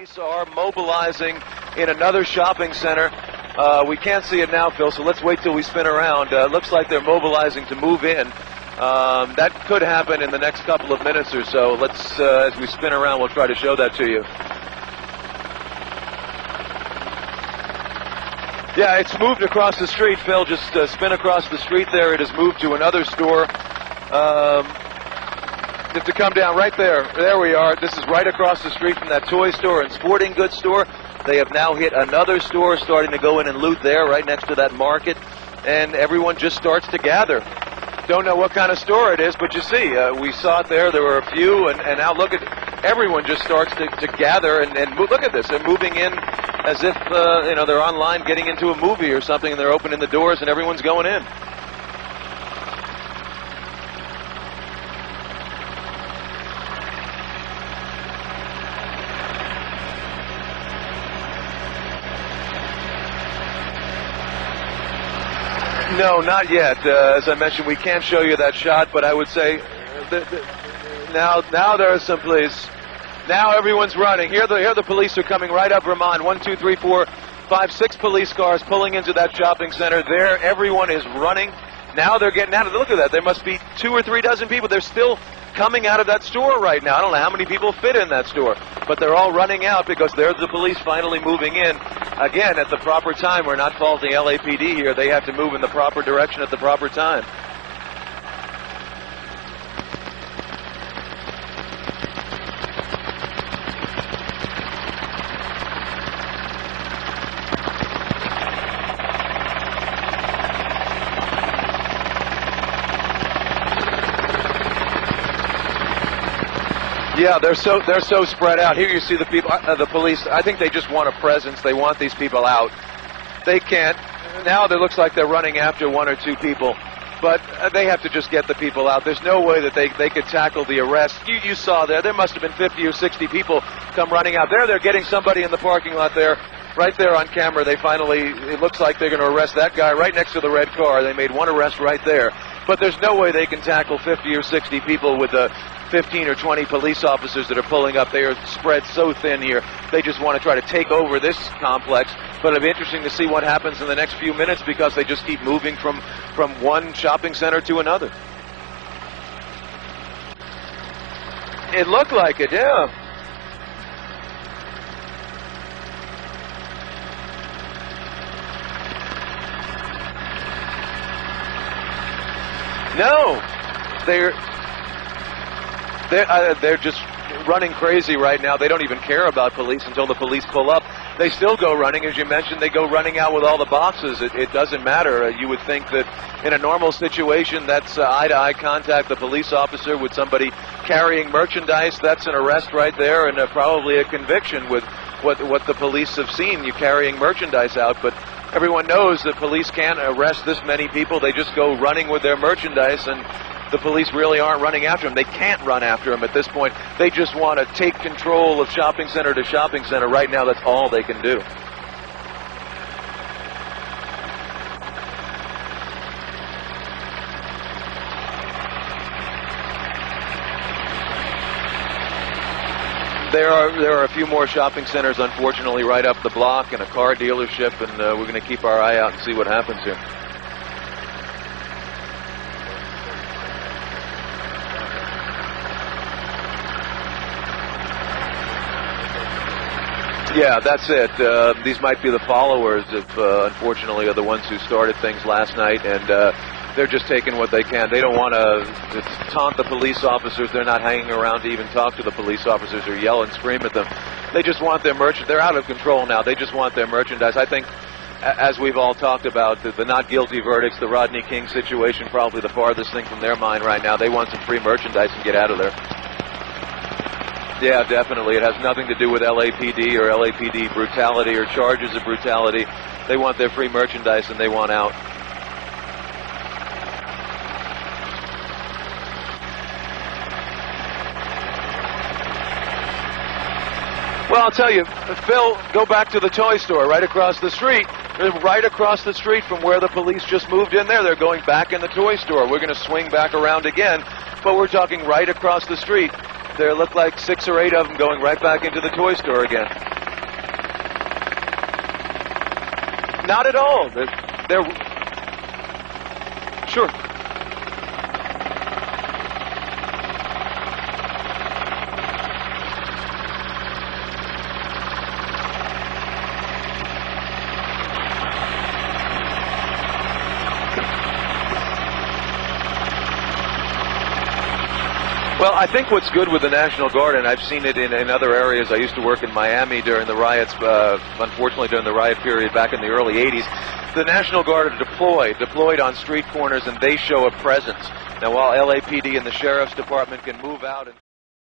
Police are mobilizing in another shopping center. We can't see it now, Phil, so let's wait till we spin around. Looks like they're mobilizing to move in. That could happen in the next couple of minutes or so. Let's, as we spin around, we'll try to show that to you. Yeah, it's moved across the street, Phil. Just spin across the street there. It has moved to another store. To come down right there. There we are. This is right across the street from that toy store and sporting goods store. They have now hit another store, starting to go in and loot there, right next to that market. And everyone just starts to gather. Don't know what kind of store it is, but you see, we saw it there. There were a few, and now look at everyone just starts to gather and look at this. They're moving in as if they're online getting into a movie or something, and they're opening the doors and everyone's going in. No, not yet. As I mentioned, we can't show you that shot, but I would say now there are some police. Now everyone's running. Here the police are coming right up Vermont. 1, 2, 3, 4, 5, 6 police cars pulling into that shopping center. There, everyone is running. Now they're getting out of it. Look at that. There must be 2 or 3 dozen people. They're still coming out of that store right now. I don't know how many people fit in that store, but they're all running out because there's the police finally moving in. Again, at the proper time. We're not faulting LAPD here. They have to move in the proper direction at the proper time. Yeah, they're so spread out. Here you see the people, the police. I think they just want a presence. They want these people out. They can't. Now it looks like they're running after 1 or 2 people, but they have to just get the people out. There's no way that they could tackle the arrest. You saw there must have been 50 or 60 people come running out. They're getting somebody in the parking lot there, right there on camera. They finally, it looks like they're going to arrest that guy right next to the red car. They made one arrest right there, but there's no way they can tackle 50 or 60 people with the 15 or 20 police officers that are pulling up. They are spread so thin here. They just want to try to take over this complex. But it'll be interesting to see what happens in the next few minutes because they just keep moving from one shopping center to another. It looked like it, yeah. No, they're just running crazy right now. They don't even care about police until the police pull up. They still go running, as you mentioned. They go running out with all the boxes. It doesn't matter. You would think that in a normal situation, that's eye-to-eye contact, the police officer with somebody carrying merchandise. That's an arrest right there and probably a conviction with what the police have seen, you carrying merchandise out. But everyone knows that police can't arrest this many people. They just go running with their merchandise, and the police really aren't running after them. They can't run after them at this point. They just want to take control of shopping center to shopping center. Right now, that's all they can do. There are a few more shopping centers, unfortunately, right up the block, and a car dealership, and we're going to keep our eye out and see what happens here. Yeah, that's it. These might be the followers unfortunately, are the ones who started things last night, and they're just taking what they can. They don't want to taunt the police officers. They're not hanging around to even talk to the police officers or yell and scream at them. They just want their merchandise. They're out of control now. They just want their merchandise. I think, as we've all talked about, the not guilty verdicts, the Rodney King situation, probably the farthest thing from their mind right now. They want some free merchandise and get out of there. Yeah, definitely. It has nothing to do with LAPD or LAPD brutality or charges of brutality. They want their free merchandise and they want out. Well, I'll tell you, Phil, go back to the toy store right across the street. Right across the street from where the police just moved in there. They're going back in the toy store. We're going to swing back around again, but we're talking right across the street. there look like 6 or 8 of them going right back into the toy store again. Not at all. They're sure. Well, I think what's good with the National Guard, and I've seen it in other areas. I used to work in Miami during the riots, unfortunately during the riot period back in the early 80s. The National Guard are deployed on street corners, and they show a presence. Now, while LAPD and the Sheriff's Department can move out and